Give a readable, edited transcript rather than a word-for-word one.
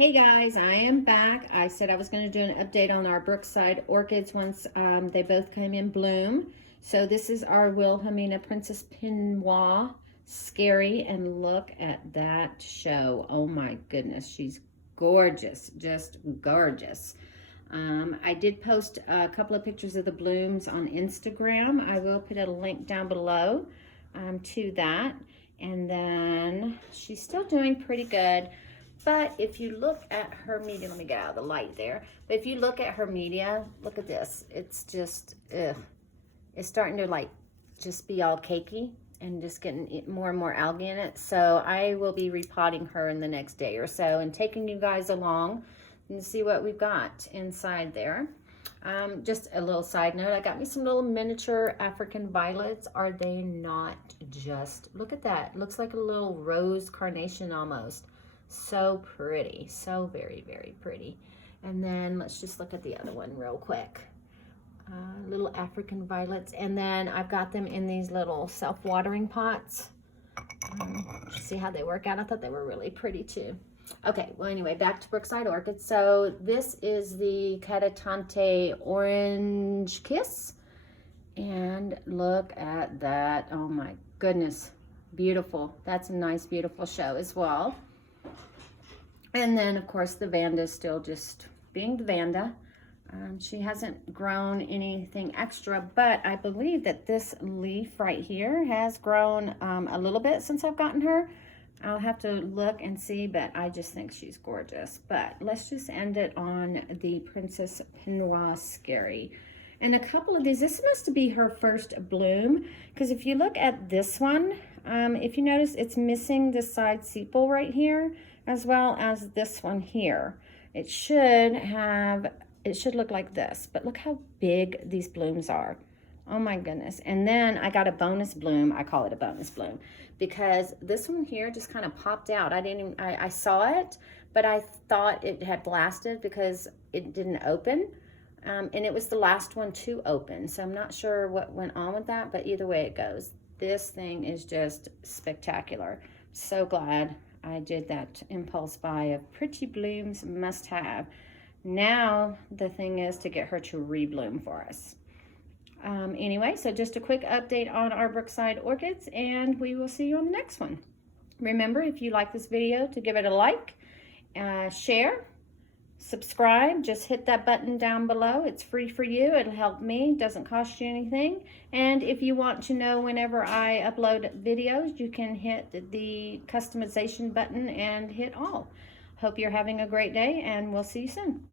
Hey guys, I am back. I said I was going to do an update on our Brookside orchids once they both came in bloom. So this is our Wilhelmina Princess Pinot Scary, and look at that show. Oh my goodness, she's gorgeous, just gorgeous. I did post a couple of pictures of the blooms on Instagram. I will put a link down below to that. And then she's still doing pretty good. But if you look at her media, let me get out of the light there. But if you look at her media, look at this. It's just, ugh. It's starting to like just be all cakey and just getting more and more algae in it. So I will be repotting her in the next day or so and taking you guys along and see what we've got inside there. Just a little side note, I got me some little miniature African violets. Are they not just, look at that. It looks like a little rose carnation almost. So pretty, so very, very pretty. And then let's just look at the other one real quick. Little African violets. And then I've got them in these little self-watering pots. See how they work out? I thought they were really pretty too. Okay, well anyway, back to Brookside Orchids. So this is the Catatante Orange Kiss. And look at that. Oh my goodness. Beautiful. That's a nice, beautiful show as well. And then, of course, the Vanda is still just being the Vanda. She hasn't grown anything extra, but I believe that this leaf right here has grown a little bit since I've gotten her. I'll have to look and see, but I just think she's gorgeous. But let's just end it on the Princess Pinot Scary. And a couple of these, this must be her first bloom, because if you look at this one, if you notice, it's missing the side sepal right here, as well as this one here. It should look like this, but look how big these blooms are. Oh my goodness. And then I got a bonus bloom. I call it a bonus bloom because this one here just kind of popped out. I saw it, but I thought it had blasted because it didn't open. And it was the last one to open. So I'm not sure what went on with that, but either way it goes. This thing is just spectacular. So glad I did that impulse buy of pretty blooms must have. Now the thing is to get her to rebloom for us. Anyway, so just a quick update on our Brookside orchids, and we will see you on the next one. Remember, if you like this video, to give it a like, share, subscribe. Just hit that button down below. It's free for you. It'll help me. Doesn't cost you anything. And if you want to know whenever I upload videos, you can hit the customization button and hit all. Hope you're having a great day, and we'll see you soon.